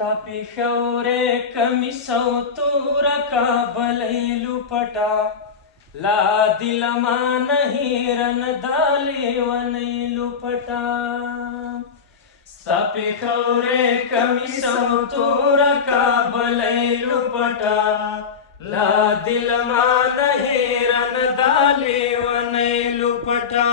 ستا پیښورې کمیس او توره کابلی لوپټه لا دې له مانه هېره نه دا لیونۍ لوپټه ستا پیښورې کمیس او توره کابلی لوپټه لا دې له مانه هېره نه دا لیونۍ لوپټه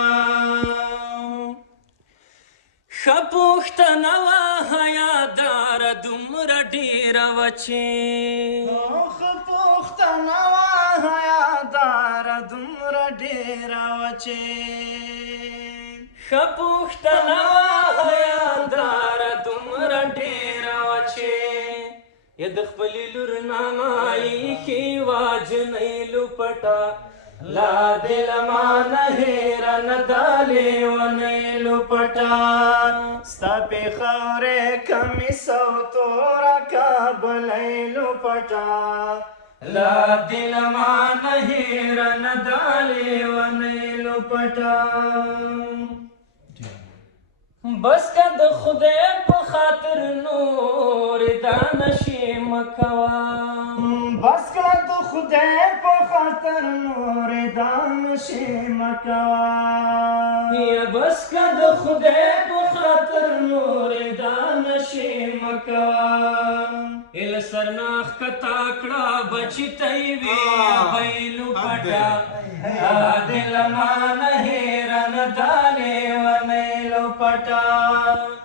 ښه پوښتنه وه حیاداره دومره ډېره وه چې ښه پوښتنه وه حیاداره دومره ډېره وه چې ښه پوښتنه وه حیاداره دومره ډېره وه چې یا د خپلې لور نامه ایښې وه جنۍ لوپټه لا دې له مانه هېره نه دا لیونۍ لوپټه ستا پېښورې کمیس او توره کابلی لوپټه لا دې له مانه هېره نه دا لیونۍ لوپټه بس که د خدای په خاطر نورې دا نشې مه کوه بس که د خدای په خاطر نورې دا نشې مه کوه یا بس که د خدای په خاطر نورې دا نشې مه کوه له سر نه ښکته کړه بچي ته یې وې ابۍ لوپټه لا دې له مانه هېره نه دا لیونۍ لوپټه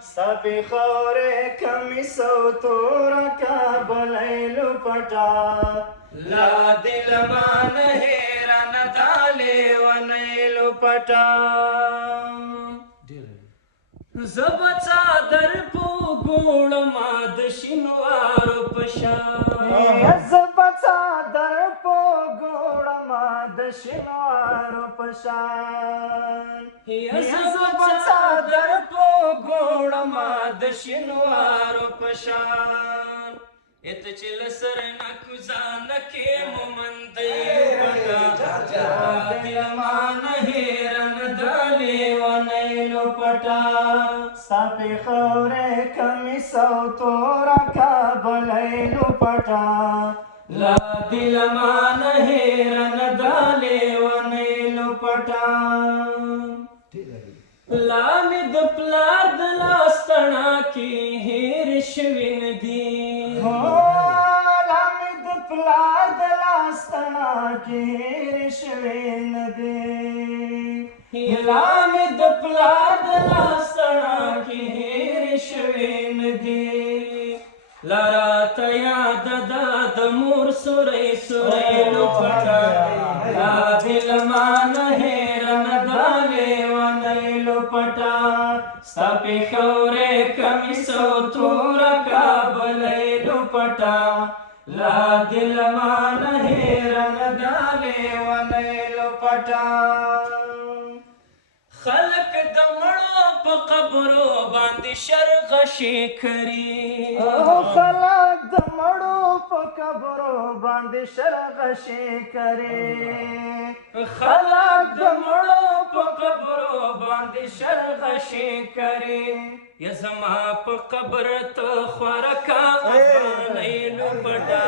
ستا پېښورې کمیس او توره کابلی لوپټه لا دې له مانه هېره نه دا لیونۍ لوپټه زه به څادر په وګوړمه د شینوارو په شان زه به څادر په وګوړمه د شینوارو په شان زه به څادر په وګوړمه د شینوارو په شان ته چې له سر نه کوزه نه کې مومندۍ لوپټه دې له مانه هېره نه دا لیونۍ لوپټه ستا پېښورې کمیس او توره کابلی لوپټه لا دې له مانه هېره نه دا لیونۍ لوپټه لا مې د پلار د لاس تڼاکې هېرې شوې نه دي لا مې د پلار د لاس تڼاکې هېرې شوې نه دي لا مې د پلار د لاس تڼاکې هېرې شوې نه دي لا راته یاده ده د مور سوری سوری لوپټه لا دې له مانه هېره نه دا لیونۍ لوپټه ستا پېښورې کمیس او توره کابلی لوپټه لا دې له مانه هېره نه دا لیونۍ لوپټه خلک د مړو په قبرو باندې شرغشې کري خلک د مړو په قبرو باندې شرغشې کري خلک د مړو په قبرو باندې شرغشې کري یا زما په قبر ته خوره کا افغانۍ لوپټه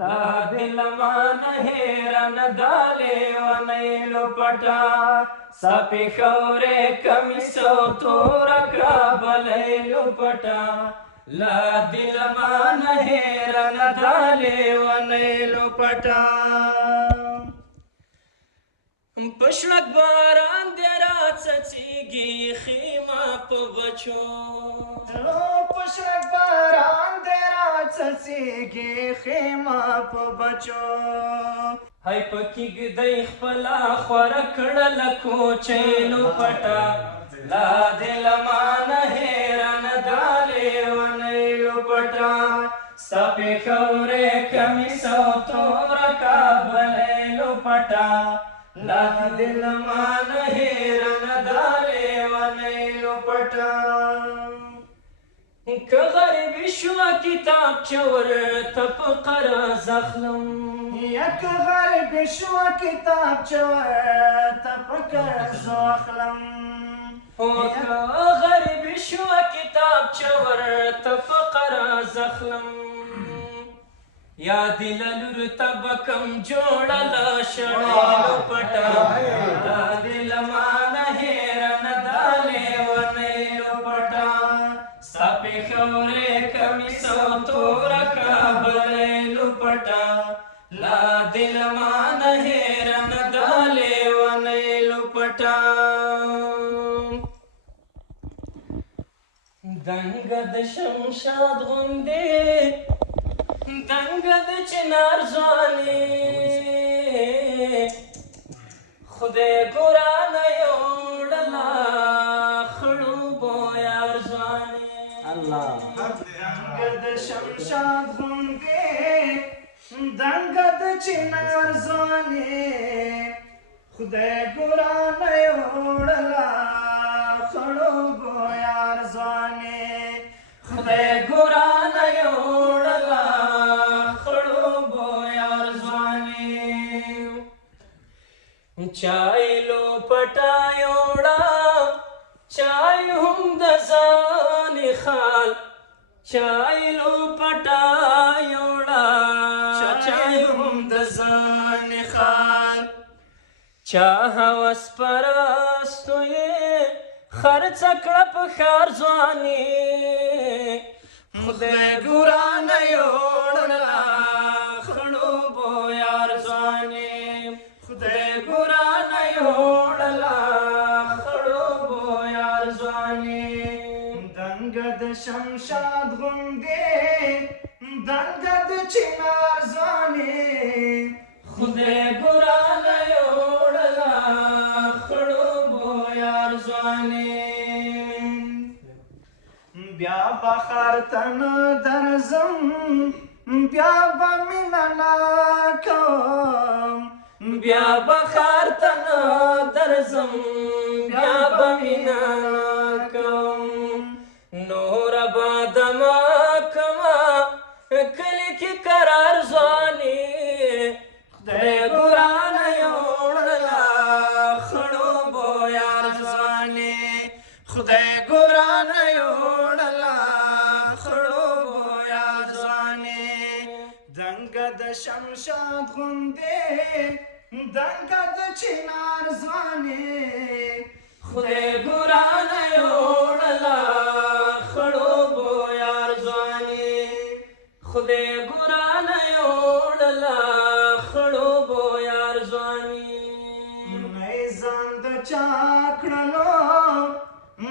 لا دې له مانه هېره نه دا لیونۍ لوپټه ستا پېښورې کمیس او توره کابلی لوپټه لا دې له مانه هېره نه دا لیونۍ لوپټه په شړک باران دې راڅڅېږي خیمه په بچو په شړک باران دې راڅڅېږي خیمه په بچو هی پکې ږدۍ خپله خوره کړله کوچۍ لوپټه لا دې له مانه هېره نه دا لیونۍ لوپټه ستا پېښورې کمیس او توره کابلی لوپټه لا دې له مانه هېره نه دا لیونۍ لوپټه که غریبي شوه کتابچه ورته په قرض اخلم یک غریبي شوه کتابچه ورته په قرض اخلم که غریبي شوه کتابچه ورته په قرض اخلم یا دل لور تبکم جوړه لا شړلو پټا دا دل مان هیرن دالې ونیلو پټا سپې خورې کمیسو تور کابلیلو پټا لا دل مان هیرن دالې ونیلو پټا دنګ د شمشاد غوندې دنګ د چنار ځواني خدای ګران یوړلا خړوبو یار ځواني دنګ د شمشاد غوندې دنګ د چنار ځواني خدای ګران یوړلا خړوبو یار ځواني خدای ګران یوړلا خړوبو یار ځواني چای لو پټا یوړا چای هم د ځان خال چای لو پټا یوړا چای هم د ځان خال چا هوس پرستو یې خرڅ کړه په ښار ځواني خدای ګران یوړلا خړوبو یار ځواني خدای ګران یوړلا خړوبو یار ځواني دنګ د شمشاد غوندې دنګ د چنار ځواني خدای ګران یوړلا خړوبو یار ځواني بیا بخار تن درزم بیا به مینه ناکم بیا بخار تن درزم بیا به مینه ناکم نور بادما کما کلی کی قرار ځواني خدای ګران یوړلا خړوبو یار ځواني خدای ګران یوړلا خړوبو یار ځواني دنګ د شمشاد غوندې دنګ د چنار ځواني خدای ګران یوړلا خړوبو یار ځواني خدای ګران یوړلا خړوبو یار ځواني نه ځان د چا کړلو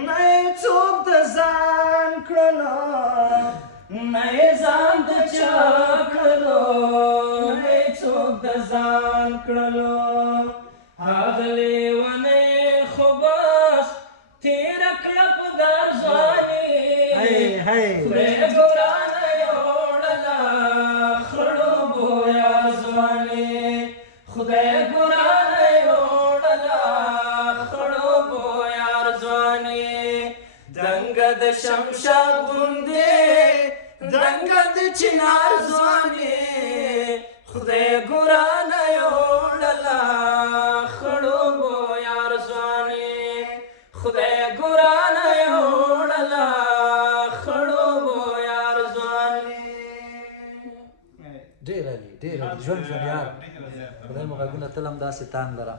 نه څوک د ځان کړلو نه ځان د چا کړلو نه څوک د ځان کړلو هغه لیونی خو بس تېر کړه په دار ځواني خدای ګران یوړلا خړوبو یار ځواني خدای ګران یوړلا خړوبو یار ځواني دنګ د شمشاد غوندې دنګ د چنار ځواني خدای ګران یوړلا خړوبو یار ځواني خدای ګران یوړلا خړوبو یار ځواني ډېر علي ډېر علي ژوند یار خدای مو غږونه تل همداسې تان لره